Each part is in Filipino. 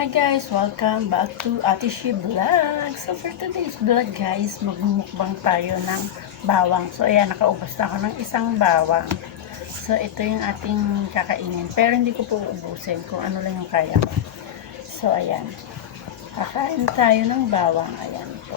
Hi guys! Welcome back to Ate Shi Vlog. So for today's vlog guys, magmumukbang tayo ng bawang. So ayan, nakaubos na ako ng isang bawang. So ito yung ating kakainin. Pero hindi ko po ubusin kung ano lang yung kaya ko. So ayan, kakain tayo ng bawang. Ayan po.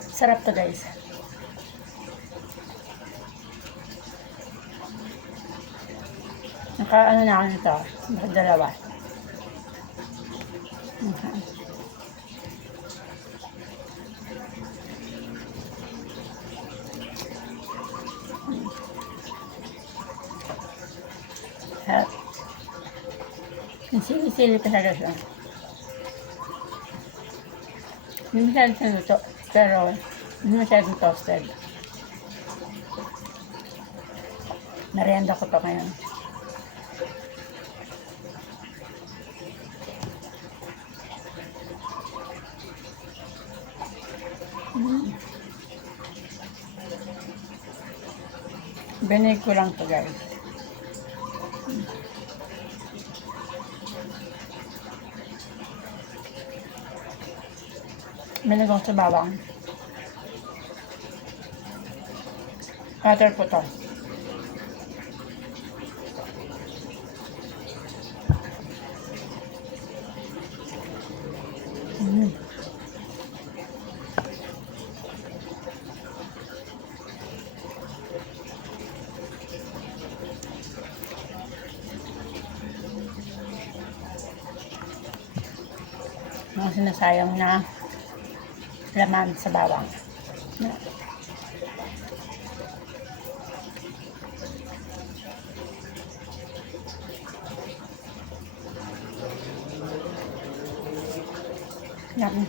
Sarap to guys. Naka-ano na ako nito. Dalawa. At sili-sili pa talaga siya. Hindi masyadong siya luto, pero hindi masyadong toasted. Merienda ko pa ngayon. Binig ko lang to guys. Binig ko sa bawang. Butter po to. Mga sinasayang na laman sa bawang. Yan.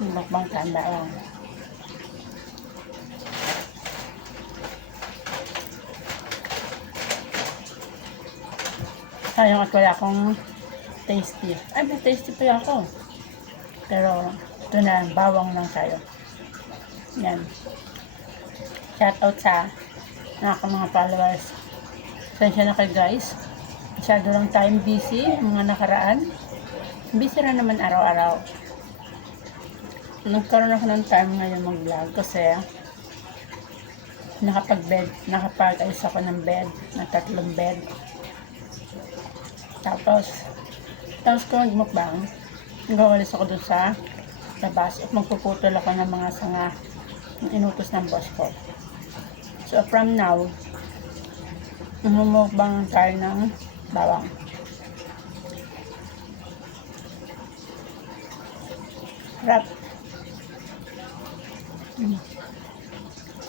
Mukbang tanda lang. Sayang at wala akong tasty. Ay, may tasty pa ako. Pero, ito na, bawang lang tayo. Yan. Shoutout sa mga followers. Pasensya na kayo guys. Masyado lang tayong busy, mga nakaraan. Busy na naman araw-araw. Nagkaroon ako ng time ngayon mag-vlog kasi nakapag-ayos ako ng bed, ng 3 bed. Tapos ko magmukbang, gawalis ako dun sa labas at magpuputol ako ng mga sanga ng inutos ng boss ko. So from now, mumukbang tayo ng bawang. Rap.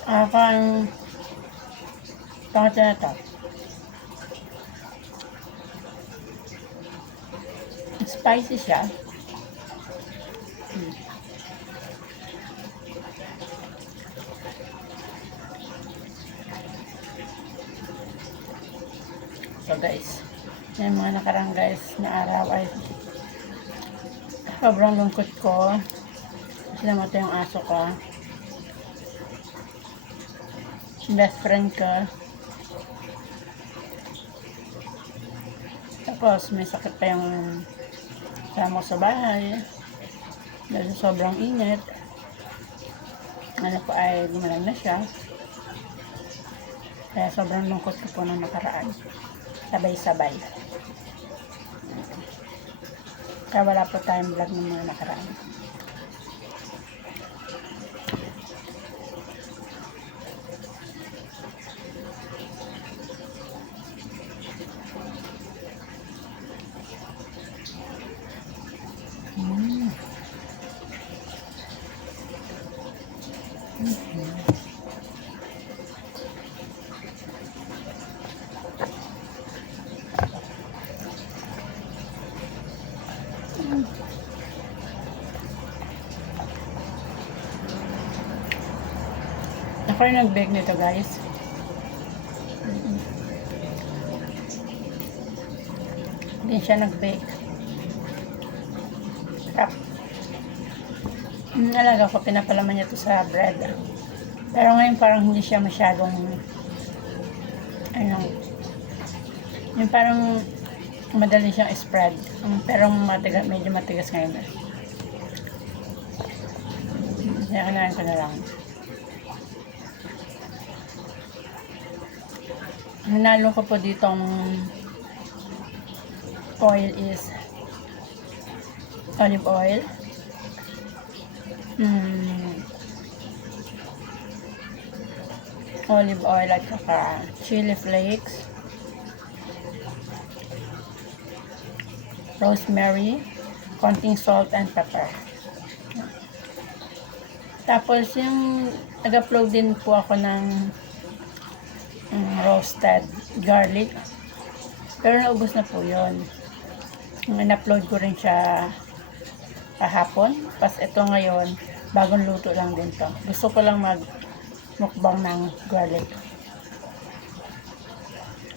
Akang pangat na ito. Spicy siya. So guys, yung mga nakarang guys na araw ay sobrang lungkot ko. Kasi namatay yung aso ko. Best friend ko. Tapos may sakit pa yung kasama ko sa bahay dahil sobrang init. Ano po ay gumalang na siya, kaya sobrang lungkot ko po ng nakaraan, sabay-sabay. Kaya wala po tayong vlog ng mga nakaraan. Ako rin nag-bake nito guys. Hindi siya nag-bake. Tap. Alaga ko, pinapalaman niya to sa bread. Pero ngayon parang hindi siya masyadong ano, yung parang madali siyang spread. Pero medyo matigas ngayon. Kaya kailangan ko na lang. Hinalo ko po ditong oil is olive oil. Olive oil at saka chili flakes, rosemary, konting salt and pepper. Tapos yung nag-upload din po ako ng roasted garlic, pero naubos na po yun. In-upload ko rin siya kahapon, pas ito ngayon bagong luto lang din to. Gusto ko lang mukbang ng garlic.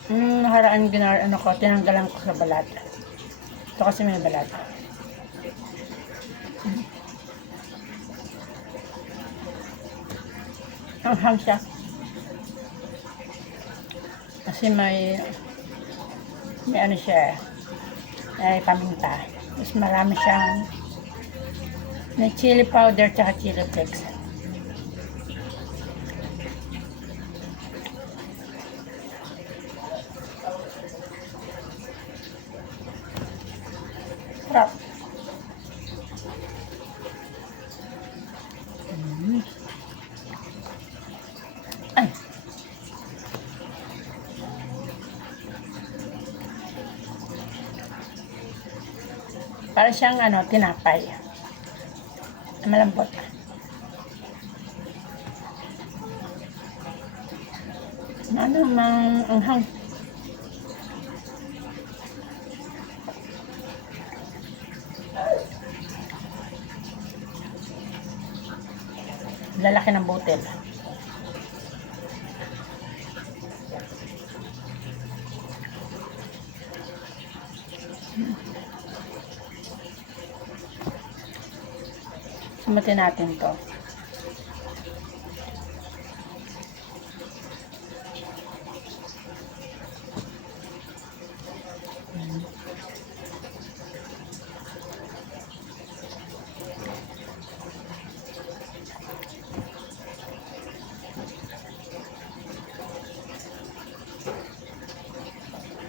Nakaraan tinanggalan ko sa balat. Ito kasi may balat. Ang hang siya. Kasi may ano siya, may paminta. Tapos marami siyang may chili powder tsaka chili flakes. Sarap. Ay. Para siyang tinapay. Malambot. Anghang. Lalaki ng butil. Sumutin natin to.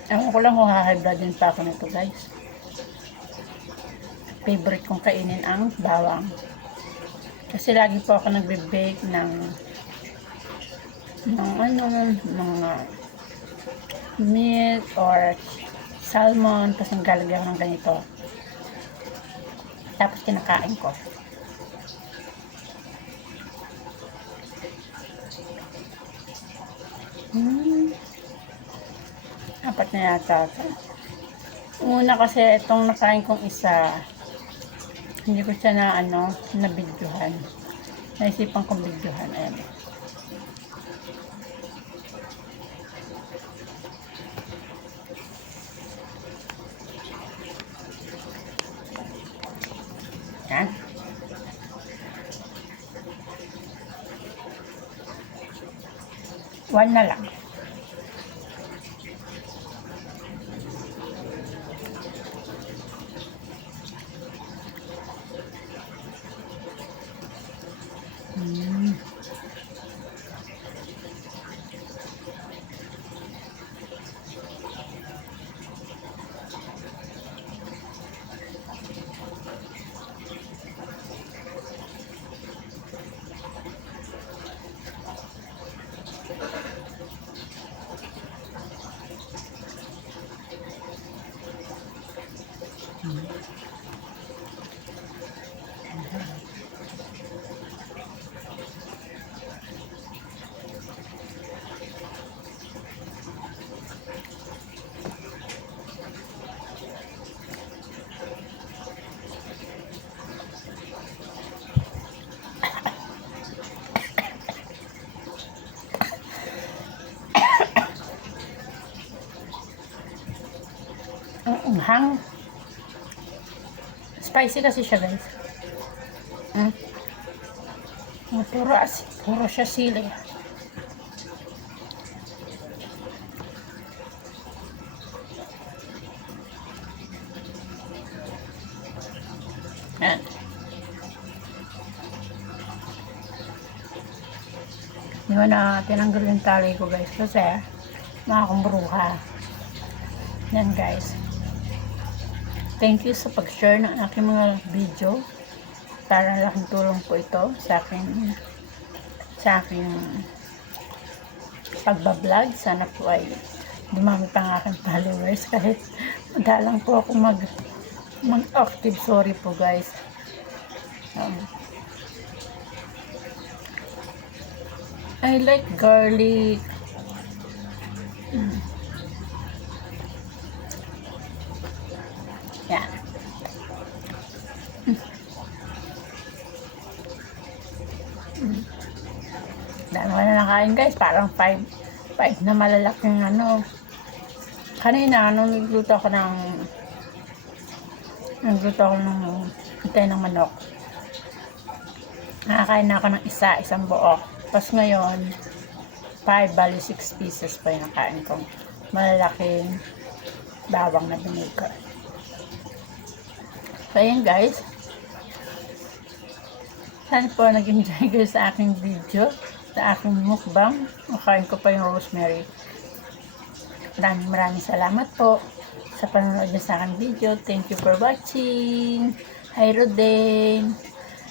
Ewan ko lang kung high blood din pa ako nito, guys. Favorite kong kainin ang bawang. Kasi lagi po ako nagbe-bake ng mga meat or salmon, tapos naglalagay ako ng ganito. Tapos kinakain ko. Apat na yata. Una kasi itong nakain kong isa, hindi ko siya na videohan. Naisipan kong videohan. Ayan. Yan. One na lang. Ang anghang. Spicy kasi siya, guys. Puro siya sili. Yan. Di ba na tinanggal yung tali ko guys kasi makakumbruha. Yan guys. Thank you sa pag-share ng aking mga video. Para laking tulong po ito sa aking pagbablog. Sana po ay dumami pa ang aking followers kahit madalang po ako mag-active. Sorry po guys. I like garlic. Yan. Dami ko na nakain guys. Parang 5 na malalaking ano. Kanina, nagluto ako ng hintay ng manok. Nakakain na ako ng isang buo. Tapos ngayon, 5 bali 6 pieces pa yung nakain kong malalaking bawang na binigay. So, ayan guys. Sana po nag-enjoy kayo sa aking video, sa aking mukbang. Nakain ko pa yung rosemary. Maraming salamat po sa panonood niyo sa aking video. Thank you for watching. Hi Roden.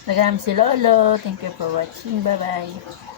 Nagam si Lolo. Thank you for watching. Bye-bye.